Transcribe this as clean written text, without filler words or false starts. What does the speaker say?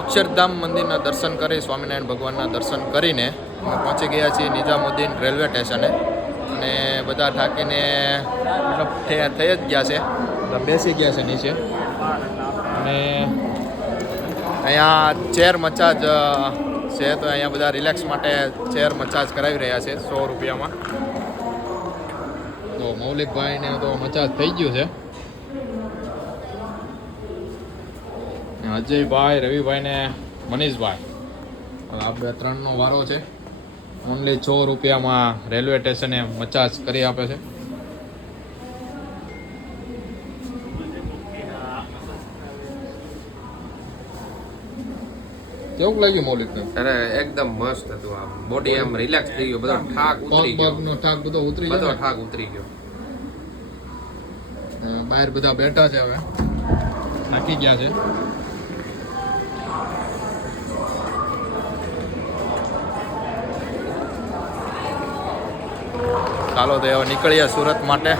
અક્ષરધામ મંદિરના દર્શન કરી, સ્વામિનારાયણ ભગવાનના દર્શન કરીને અમે પહોંચી ગયા છીએ નિઝામુદ્દીન રેલવે સ્ટેશને. અને બધા થાકીને મતલબ થઈ જ ગયા છે, બેસી ગયા છે નીચે. અને અહીંયા ચેર મસાજ છે, તો અહીંયા બધા રિલેક્સ માટે ચેર મસાજ કરાવી રહ્યા છે 100 રૂપિયામાં. તો મૌલિકભાઈને તો મસાજ થઈ ગયું છે. અજયભાઈ, રવિભાઈ ને મનીષભાઈ, આપણે 3નો વારો છે. ઓનલી 100 રૂપિયામાં રેલવે સ્ટેશને મસાજ કરી આપે છે. કેવું લાગ્યું મૌલિકને? અરે એકદમ મસ્ત હતું. આમ બોડી આમ રિલેક્સ થઈ ગયો, બધો થાક ઉતરી ગયો. પગનો થાક બધો ઉતરી ગયો. બધો થાક ઉતરી ગયો. બહાર બધા બેઠા છે, હવે થાકી ગયા છે. ચાલો તો હવે નીકળીએ સુરત માટે.